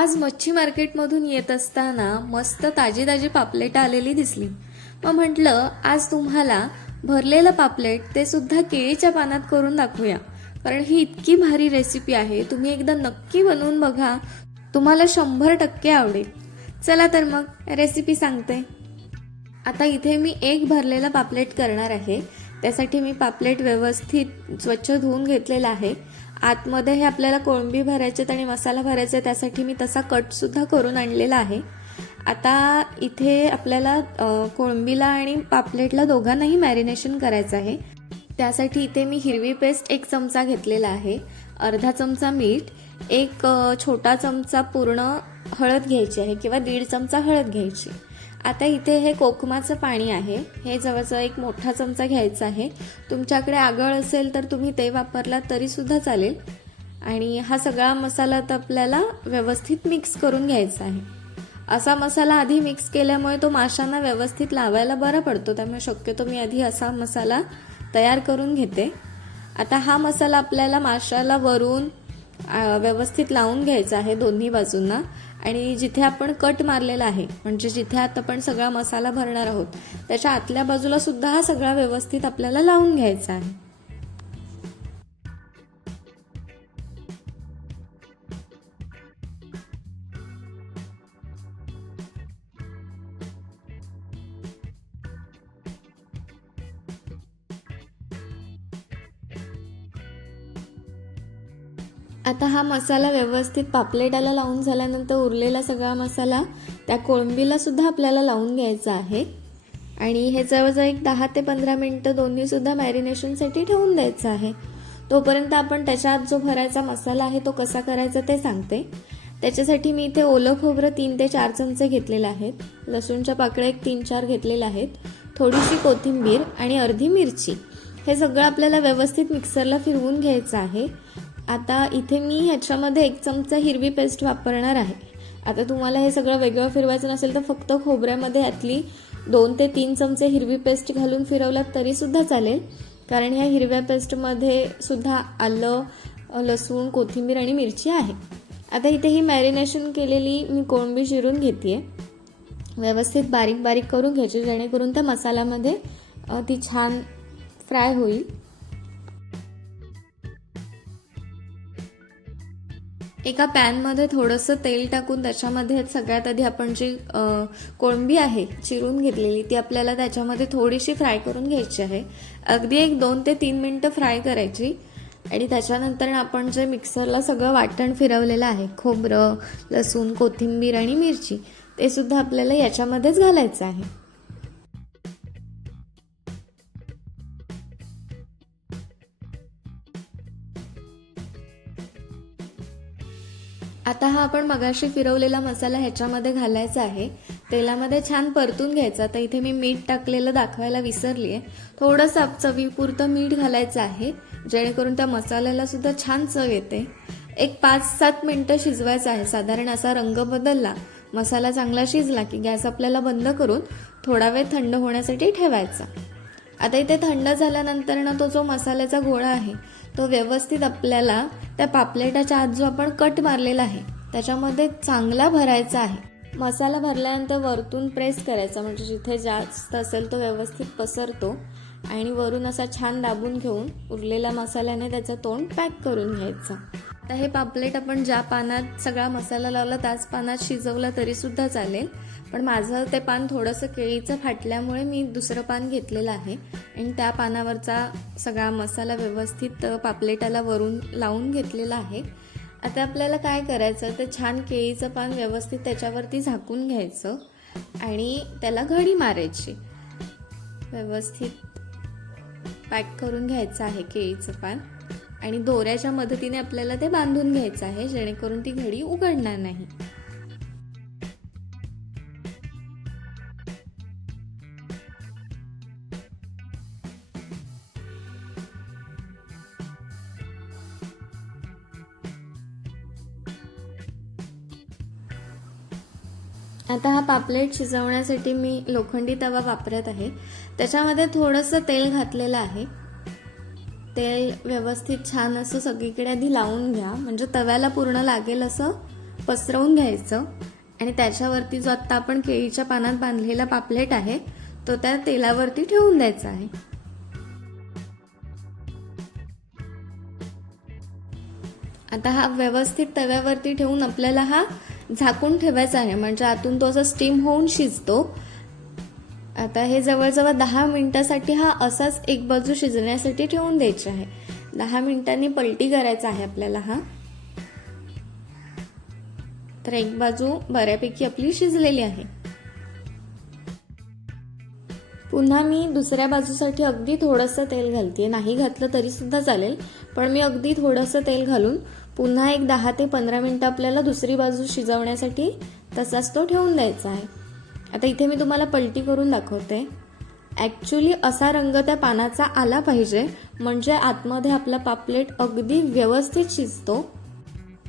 आज मच्छी मार्केटमधून येत असताना मस्त ताजी ताजी पापलेटं आलेली दिसली. मग म्हटलं आज तुम्हाला भरलेलं पापलेट ते सुद्धा केळीच्या पानात करून दाखवूया. कारण ही इतकी भारी रेसिपी आहे तुम्ही एकदा नक्की बनवून बघा. तुम्हाला शंभर टक्के आवडेल. चला तर मग रेसिपी सांगते. आता इथे मी एक भरलेला पापलेट करणार आहे. त्यासाठी मी पापलेट व्यवस्थित स्वच्छ धुवून घेतलेला आहे. आतमध्ये हे आपल्याला कोळंबी भरायचे आणि मसाला भरायचा आहे त्यासाठी मी तसा कटसुद्धा करून आणलेला आहे. आता इथे आपल्याला कोळंबीला आणि पापलेटला दोघांनाही मॅरिनेशन करायचं आहे. त्यासाठी इथे मी हिरवी पेस्ट एक चमचा घेतलेला आहे. अर्धा चमचा मीठ एक छोटा चमचा पूर्ण हळद घ्यायची आहे किंवा दीड चमचा हळद घ्यायची. आता इथे हे कोकमाचं पाणी आहे. हे जवळजवळ एक मोठा चमचा घ्यायचा आहे. तुमच्याकडे आगळ असेल तर तुम्ही ते वापरलात तरीसुद्धा चालेल. आणि हा सगळा मसाला तर आपल्याला व्यवस्थित मिक्स करून घ्यायचा आहे. असा मसाला आधी मिक्स केल्यामुळे तो माशांना व्यवस्थित लावायला बरा पडतो. त्यामुळे शक्यतो मी आधी असा मसाला तयार करून घेते. आता हा मसाला आपल्याला माशाला वरून व्यवस्थित लावून घ्यायचा आहे दोन्ही बाजूंना. आणि जिथे आपण कट मारलेला आहे म्हणजे जिथे आता आपण सगळा मसाला भरणार आहोत त्याच्या आतल्या बाजूला सुद्धा हा सगळा व्यवस्थित आपल्याला लावून घ्यायचा आहे. आता हा मसाला व्यवस्थित पापलेटाला लावून झाल्यानंतर उरलेला सगळा मसाला त्या कोळंबीलासुद्धा आपल्याला लावून घ्यायचा आहे. आणि हे जवळजवळ एक दहा ते पंधरा मिनटं दोन्हीसुद्धा मॅरिनेशनसाठी ठेवून द्यायचं आहे. तोपर्यंत आपण त्याच्यात जो भरायचा मसाला आहे तो कसा करायचा ते सांगते. त्याच्यासाठी मी इथे ओलं खोबरं तीन ते चार चमचे घेतलेले आहेत. लसूणच्या पाकळ्या एक तीन चार घेतलेल्या आहेत. थोडीशी कोथिंबीर आणि अर्धी मिरची. हे सगळं आपल्याला व्यवस्थित मिक्सरला फिरवून घ्यायचं आहे. आता इथे मी ह्याच्यामध्ये एक चमचा हिरवी पेस्ट वापरणार आहे. आता तुम्हाला हे सगळं वेगळं फिरवायचं नसेल तर फक्त खोबऱ्यामध्ये यातली दोन ते तीन चमचे हिरवी पेस्ट घालून फिरवलात तरीसुद्धा चालेल. कारण ह्या हिरव्या पेस्टमध्ये सुद्धा आलं लसूण कोथिंबीर आणि मिरची आहे. आता इथे ही मॅरिनेशन केलेली मी कोळंबी चिरून घेते व्यवस्थित बारीक बारीक करून घ्यायची जेणेकरून त्या मसाल्यामध्ये ती छान फ्राय होईल. एका पॅनमध्ये थोडंसं तेल टाकून त्याच्यामध्ये सगळ्यात आधी आपण जी कोळंबी आहे चिरून घेतलेली ती आपल्याला त्याच्यामध्ये थोडीशी फ्राय करून घ्यायची आहे. अगदी एक दोन ते तीन मिनटं फ्राय करायची. आणि त्याच्यानंतर आपण जे मिक्सरला सगळं वाटण फिरवलेलं आहे खोबरं लसूण कोथिंबीर आणि मिरची ते सुद्धा आपल्याला याच्यामध्येच घालायचं आहे. आता हा आपण मगाशी फिरवलेला मसाला ह्याच्यामध्ये घालायचा आहे. तेलामध्ये छान परतून घ्यायचा. तर इथे मी मीठ टाकलेलं दाखवायला विसरली आहे थोडंसं चवीपुरतं मीठ घालायचं आहे. जेणेकरून त्या मसाल्याला सुद्धा छान चव येते. एक पाच सात मिनटं शिजवायचं आहे. साधारण असा रंग बदलला मसाला चांगला शिजला की गॅस आपल्याला बंद करून थोडा वेळ थंड होण्यासाठी ठेवायचा. आता इथे थंड झाल्यानंतर ना तो जो मसाल्याचा गोळा आहे तो व्यवस्थित आपल्याला त्या पापलेटाच्या आत जो आपण कट मारलेला आहे त्याच्यामध्ये चांगला भरायचा आहे. मसाला भरल्यानंतर वरतून प्रेस करायचा म्हणजे जिथे जास्त असेल तो व्यवस्थित पसरतो आणि वरून असा छान दाबून घेऊन उरलेल्या मसाल्याने त्याचं तोंड पॅक करून घ्यायचं. आता हे पापलेट आपण ज्या पानात सगळा मसाला लावला त्याच पानात शिजवला तरीसुद्धा चालेल. पण माझं ते पान थोडंसं केळीचं फाटल्यामुळे मी दुसरं पान घेतलेलं आहे. आणि त्या पानावरचा सगळा मसाला व्यवस्थित पापलेटाला वरून लावून घेतलेला आहे. आता आपल्याला काय करायचं ते छान केळीचं पान व्यवस्थित त्याच्यावरती झाकून घ्यायचं आणि त्याला घडी मारायची. व्यवस्थित पॅक करून घ्यायचं आहे केळीचं पान. आणि दोऱ्याच्या मदतीने आपल्याला ते बांधून घ्यायचं आहे जेणेकरून ती घडी उघडणार नाही. आता हा पापलेट शिजवण्यासाठी मी लोखंडी तवा वापरत आहे. त्याच्यामध्ये थोडंसं तेल घातलेलं आहे. तेल व्यवस्थित छान असं सगळीकडे आधी लावून घ्या. म्हणजे तव्याला पूर्ण लागेल असं पसरवून घ्यायचं. आणि त्याच्यावरती जो आत्ता आपण केळीच्या पानात बांधलेला पापलेट आहे तो त्या तेलावरती ठेवून द्यायचा आहे. आता हा व्यवस्थित तव्यावरती ठेवून आपल्याला हा झाकून ठेवायचा आहे. म्हणजे आतून तो असा स्टीम होऊन शिजतो. आता हे जवळजवळ दहा मिनटासाठी हा असाच एक बाजू शिजण्यासाठी ठेवून द्यायचे आहे. दहा मिनिटांनी पलटी करायचा आहे आपल्याला हा. तर एक बाजू बऱ्यापैकी आपली शिजलेली आहे. पुन्हा मी दुसऱ्या बाजूसाठी अगदी थोडंसं तेल घालते. नाही घातलं तरी सुद्धा चालेल पण मी अगदी थोडंसं तेल घालून पुन्हा एक दहा ते पंधरा मिनटं आपल्याला दुसरी बाजू शिजवण्यासाठी तसाच तो ठेवून द्यायचा आहे. आता इथे मी तुम्हाला पलटी करून दाखवते. ॲक्च्युली असा रंग त्या पानाचा आला पाहिजे म्हणजे आतमध्ये आपला पापलेट अगदी व्यवस्थित शिजतो.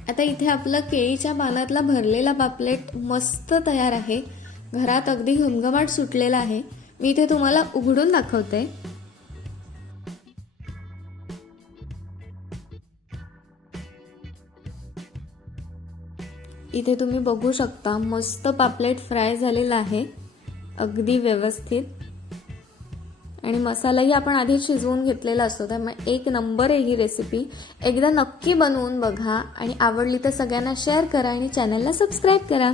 आता इथे आपलं केळीच्या पानातला भरलेला पापलेट मस्त तयार आहे. घरात अगदी घमघमाट सुटलेला आहे. मी इथे तुम्हाला उघडून दाखवते. इथे तुम्ही बघू शकता मस्त पापलेट फ्राय झालेला आहे. अगदी व्यवस्थित. आणि मसालाही आपण आधी शिजवून घेतलेला असतो त्यामुळे एक नंबर आहे ही रेसिपी एकदा नक्की बनवून बघा आणि आवडली तर सगळ्यांना शेअर करा आणि चॅनलला सबस्क्राईब करा.